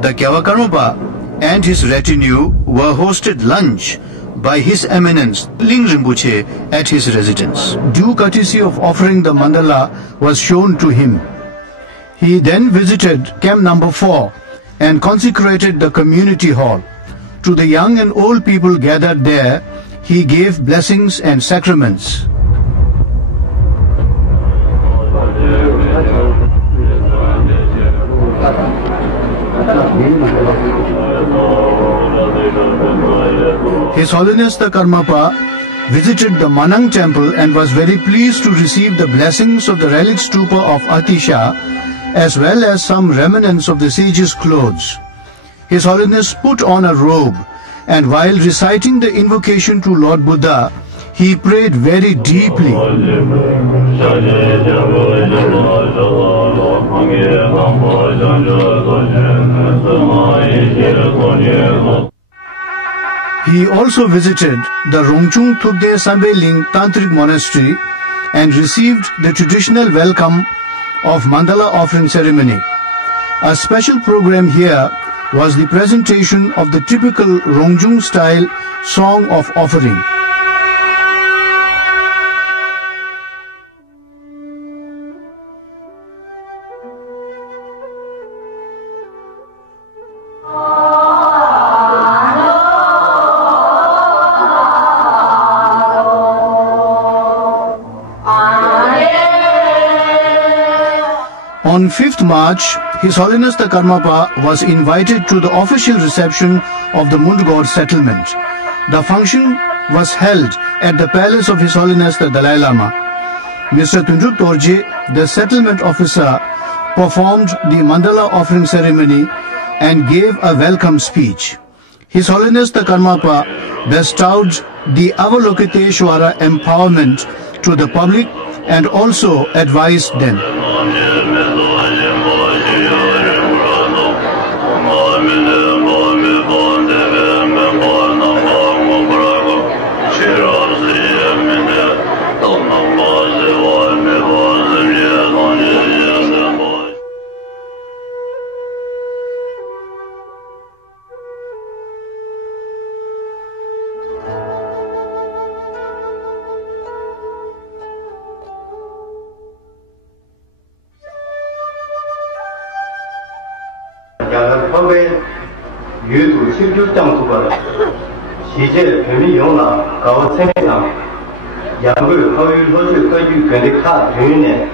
The Kyavakarmapa and his retinue were hosted lunch by His Eminence Ling Rinpoche at his residence. Due courtesy of offering the mandala was shown to him. He then visited camp number 4 and consecrated the community hall. To the young and old people gathered there, he gave blessings and sacraments. His Holiness the Karmapa visited the Manang temple and was very pleased to receive the blessings of the relic stupa of Atisha as well as some remnants of the sage's clothes. His Holiness put on a robe and while reciting the invocation to Lord Buddha, he prayed very deeply. He also visited the Rongchung Thukde Sambe Ling Tantric Monastery and received the traditional welcome of Mandala offering ceremony. A special program here was the presentation of the typical Rongchung style song of offering. On 5th March, His Holiness the Karmapa was invited to the official reception of the Mundgod settlement. The function was held at the palace of His Holiness the Dalai Lama. Mr. Tunjuk Torje, the settlement officer, performed the mandala offering ceremony and gave a welcome speech. His Holiness the Karmapa bestowed the Avalokiteshwara empowerment to the public and also advised them. 유도 16장수가 시제 변비 용나 가오 생상 양글 거의 로즈 거의 근데카 변인에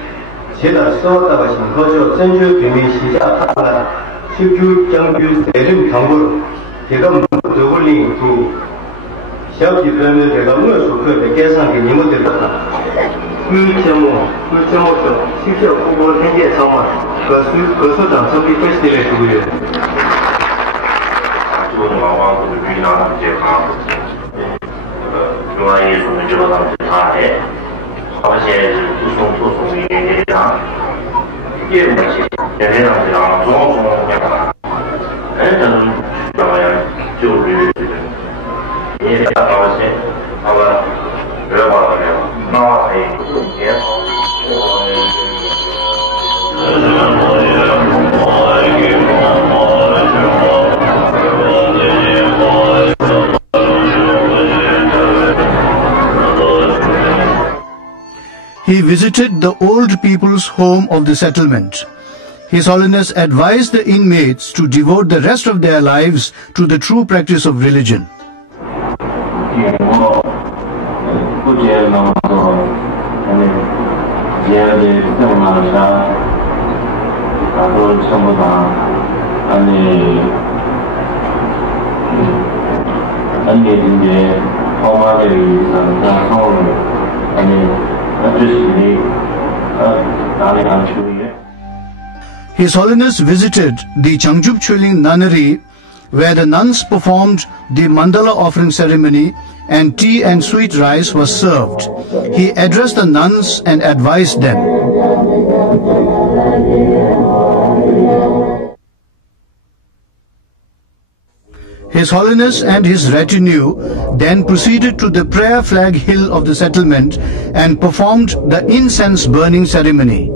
제다 써왔다가 신거저 전주 변비 시작하다가 16장주 대중 강보로 제가 저걸링 두 시합지 변을 제가 무엇을 그 계산이 님들었다 꿀제목도 실제로 후보를 생기에 정말 그 소장 정비 패스들의 두고요 中华或者云南这行，中央艺术的这个上是他的，好些是做从业的上，也不行，现在上是让中从业的，正怎么样就是也要高些，好吧，热巴了没有？那还也好。 He visited the old people's home of the settlement. His Holiness advised the inmates to devote the rest of their lives to the true practice of religion. His Holiness visited the Changchup Chuling Nunnery, where the nuns performed the mandala offering ceremony and tea and sweet rice was served. He addressed the nuns and advised them. His Holiness and his retinue then proceeded to the prayer flag hill of the settlement and performed the incense burning ceremony.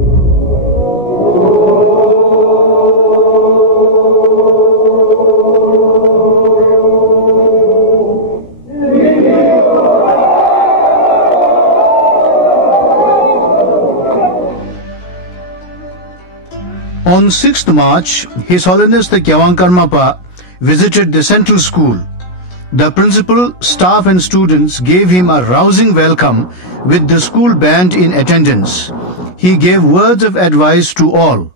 On 6th March, His Holiness the Kyawang Karmapa visited the central school. The principal, staff and students gave him a rousing welcome with the school band in attendance. He gave words of advice to all.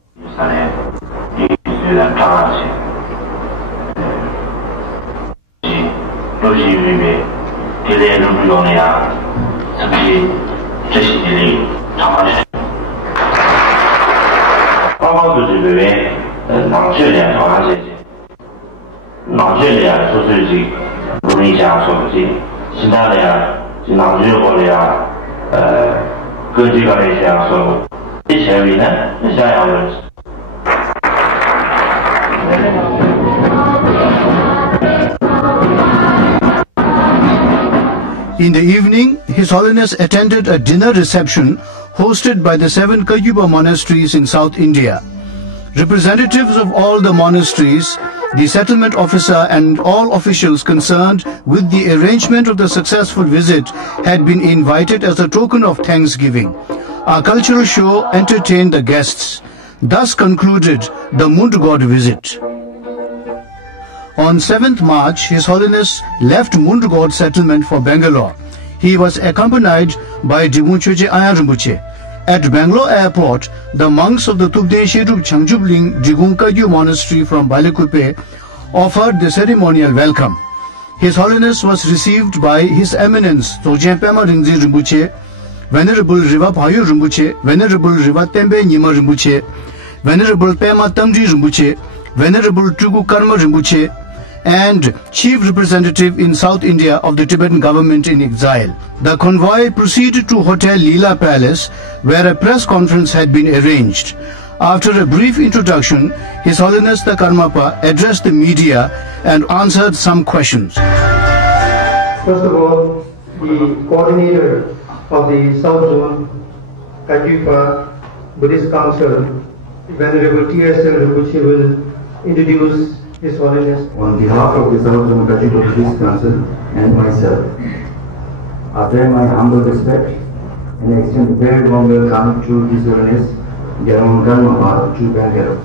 In the evening, His Holiness attended a dinner reception hosted by the 7 Kagyupa monasteries in South India. Representatives of all the monasteries, the settlement officer and all officials concerned with the arrangement of the successful visit had been invited as a token of thanksgiving. A cultural show entertained the guests. Thus concluded the Mundgod visit. On 7th March, His Holiness left Mundgod settlement for Bangalore. He was accompanied by Dimunchoje Ayar Rinpoche. At Bangalore airport, the monks of the Tubden Sherup Changjubling Digung Kagyu monastery from Balikupe offered the ceremonial welcome. His Holiness was received by His Eminence Tojen Pema Ringzi Rinpoche, Venerable Riva Payu Rinpoche, Venerable Riva Tembe Nyima Rinpoche, Venerable Pema Tamji Rinpoche, Venerable Tugu Karma Rinpoche, and Chief Representative in South India of the Tibetan government in exile. The convoy proceeded to Hotel Leela Palace, where a press conference had been arranged. After a brief introduction, His Holiness the Karmapa addressed the media and answered some questions. First of all, the coordinator of the South Zone Kagyupa Buddhist Council, Venerable T.S.L. Rinpoche, will introduce His Holiness. On behalf of the South Zone Kagyupa Buddhist Council and myself, I pay my humble respect and extend a very warm welcome to His Holiness Kyawang Karmapa to Bangalore.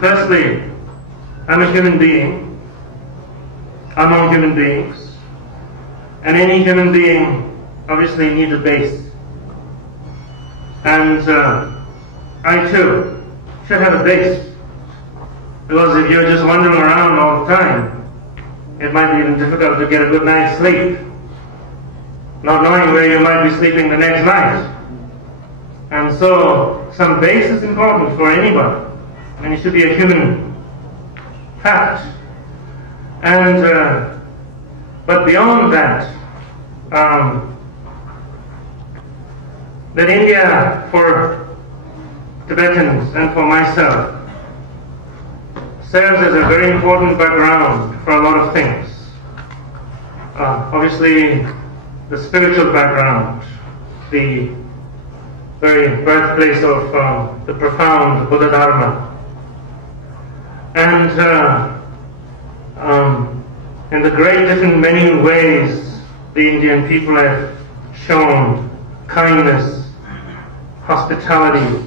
Firstly, I'm a human being among human beings, and any human being obviously needs a base. And I too should have a base, because if you're just wandering around all the time, it might be even difficult to get a good night's sleep, not knowing where you might be sleeping the next night. And so some base is important for anybody, and it should be a human fact. And but beyond that, that India, for Tibetans and for myself, serves as a very important background for a lot of things. Obviously, the spiritual background, the very birthplace of the profound Buddha Dharma, and in the great different many ways the Indian people have shown kindness, hospitality,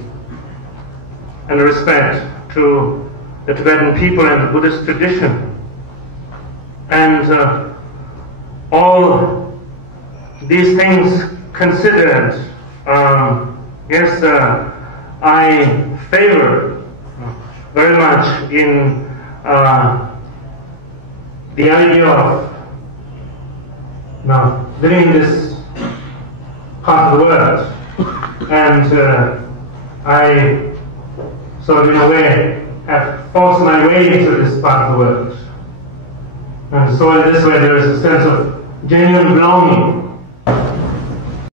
and respect to the Tibetan people and the Buddhist tradition. And all these things considered, yes, I favor very much in the idea of living in this part of the world, and I sort of in a way have forced my way into this part of the world. And so in this way there is a sense of genuine belonging